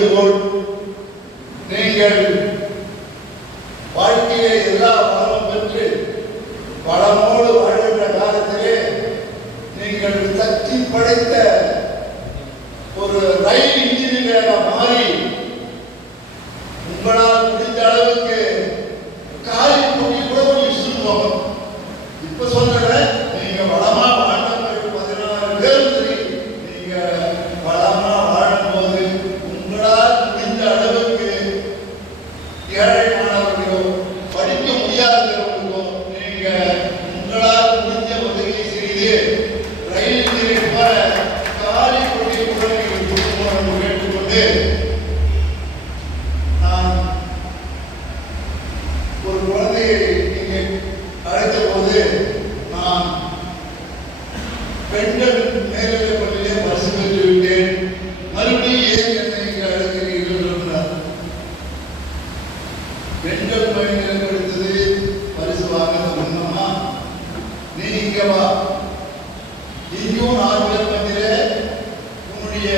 வேண்டுகோள், நீங்கள் வாழ்க்கையிலே எல்லா வளமும் பெற்று வளமோடு வாழ்கின்ற காலத்திலே நீங்கள் சக்தி படைத்த ஒரு ரயில் இன்ஜினியராக மாறி உங்களால் முடிந்த அளவுக்கு காலி போட்டி கூட கொஞ்சம் சொல்லுவோம். இப்ப சொல்ற நீங்க வளமா வாழ்ந்தவங்களுக்கு 16 பேரும் சரி, நீங்க வளமா வாழும்போது உங்களால் முடிந்த அளவுக்கு ஏழை மாணவர்களோ படிக்க முடியாதவர்களுக்கோ நீங்க உங்களால் முடிஞ்ச உதவி செய்து ரயில் இன்ஜினியர் போல காலி போட்டி கூட நீங்கள் கொடுக்கணும் கேட்டுக்கொண்டு ஒரு குழந்தையை நீங்க அழைத்த போது நான் பெண்கள் மேல்நிலை பள்ளியிலே பரிசு பெற்று விட்டேன், மறுபடியும் ஏன் என்னை இங்கு அழைக்கிறீர்கள் என்றார். பெண்கள் மேல்நிலை படித்தது பரிசு வாங்க முன்னமா நீ இங்க வா, இங்கும் 4 பேர் மத்தியிலே உன்னுடைய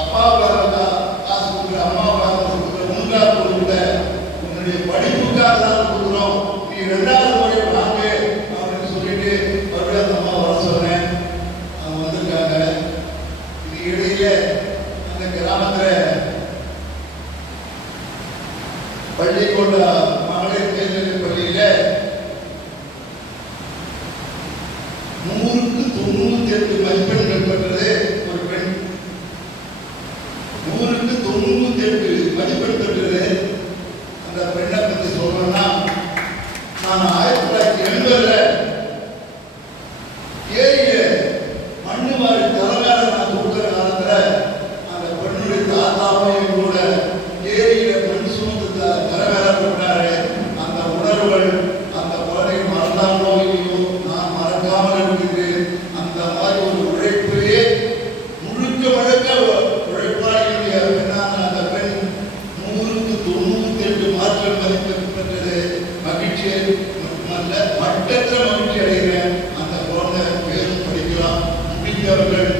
அப்பாவுக்காக காசு கொடுக்குற, அம்மாவுக்காக கொடுக்குற, மூன்றாவது கொடுக்குற உன்னுடைய படிப்புக்காக தான் கொடுக்குறோம், நீ 2வது முறை வாங்க அப்படின்னு சொல்லிட்டு மறுபடியும் அந்த அம்மா வர சொன்னேன். அவங்க வந்திருக்காங்க. இது இடையில அந்த கிராமத்தில் பள்ளிக்கொண்ட மகளிர் மேல்நிலைப் பள்ளியில 100க்கு 98 மதிப்பெண்கள் பெற்றது ஒரு பெண். 100க்கு 98 மதிப்பெண் பெற்றது. அந்த பெண்ணை பற்றி சொல்லணும்னா, நான் 1980 ஏரியில மண்ணு மாதிரி தலைமையில நான் தூக்குற காலத்துல அந்த பெண்ணுடைய தாத்தாவையும் கூட ஏரியில மண் சுமந்து தலைமையில போட்டாரு. அந்த உணர்வுகள் அந்த குழந்தை மறந்தாங்களோ இல்லையோ, நான் மறக்காமல் இருக்கிறேன். அந்த மாதிரி ஒரு உழைப்பையே முழுக்க உழைப்பாளியுடைய பெண்ணான அந்த பெண் 100க்கு 98 மாற்றம் மதிப்பெண் பெற்றது. மகிழ்ச்சியை மட்டுமல்ல, மட்டற்ற மகிழ்ச்சி அடைகிறேன். அந்த குழந்தை பேரும் படிக்கலாம். முடிந்தவர்கள்